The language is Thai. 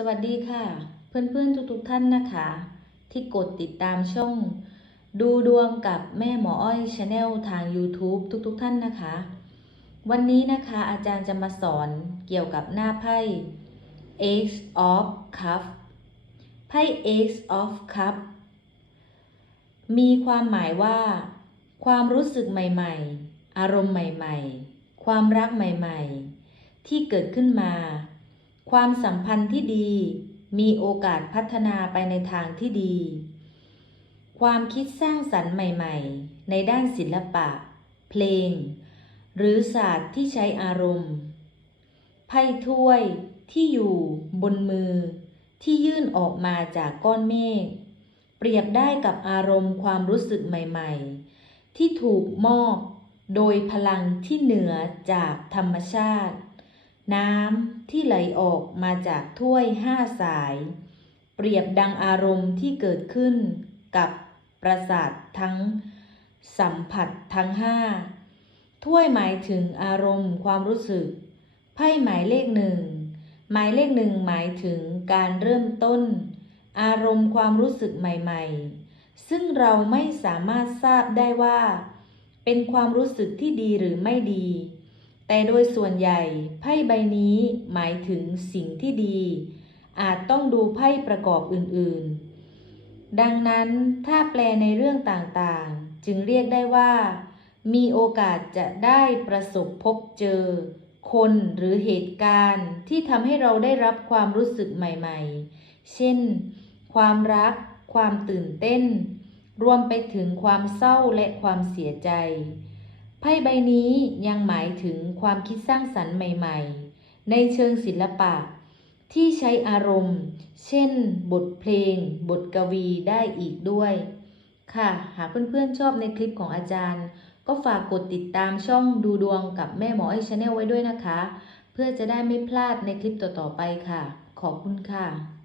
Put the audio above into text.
สวัสดีค่ะ เพื่อนๆทุกๆท่านนะคะ ที่กดติดตามช่อง ดูดวงกับแม่หมออ้อยชาแนลทาง YouTube ทุกๆท่านนะคะ วันนี้นะคะอาจารย์จะมาสอนเกี่ยวกับหน้าไพ่ Ace of Cup ไพ่ Ace of Cup มีความหมายว่า ความรู้สึกใหม่ๆ อารมณ์ใหม่ๆ ความรักใหม่ๆ ที่เกิดขึ้นมา ความสัมพันธ์ที่ดี มีโอกาสพัฒนาไปในทางที่ดี ความคิดสร้างสรรค์ใหม่ๆ ในด้านศิลปะ เพลง หรือศาสตร์ที่ใช้อารมณ์ ไพ่ถ้วยที่อยู่บนมือ ที่ยื่นออกมาจากก้อนเมฆ เปรียบได้กับอารมณ์ความรู้สึกใหม่ๆ ที่ถูกมอบโดยพลังที่เหนือจากธรรมชาติ น้ำที่ไหลออกมาจากถ้วยห้าสาย เปรียบดังอารมณ์ที่เกิดขึ้นกับประสาททั้งสัมผัสทั้งห้าถ้วยหมายถึงอารมณ์ความรู้สึก ไพ่หมายเลขหนึ่งหมายเลขหนึ่งหมายถึงการเริ่มต้น อารมณ์ความรู้สึกใหม่ ๆ ซึ่งเราไม่สามารถทราบได้ว่า เป็นความรู้สึกที่ดีหรือไม่ดี แต่โดยส่วนใหญ่ไพ่ใบนี้หมายถึงสิ่งที่ดี อาจต้องดูไพ่ประกอบอื่นๆ ดังนั้นถ้าแปลในเรื่องต่างๆ จึงเรียกได้ว่า มีโอกาสจะได้ประสบพบเจอ คนหรือเหตุการณ์ที่ทำให้เราได้รับความรู้สึกใหม่ๆ เช่น ความรัก ความตื่นเต้น รวมไปถึงความเศร้าและความเสียใจ ไพ่ใบนี้ยังหมายถึงความคิดสร้างสรรค์ใหม่ ๆ ในเชิงศิลปะ ที่ใช้อารมณ์ เช่น บทเพลง บทกวีได้อีกด้วย ค่ะ หากเพื่อนๆชอบในคลิปของอาจารย์ ก็ฝากกดติดตามช่องดูดวงกับแม่หมอไอชาแนลไว้ด้วยนะคะ เพื่อจะได้ไม่พลาดในคลิปต่อๆไปค่ะ ขอบคุณค่ะ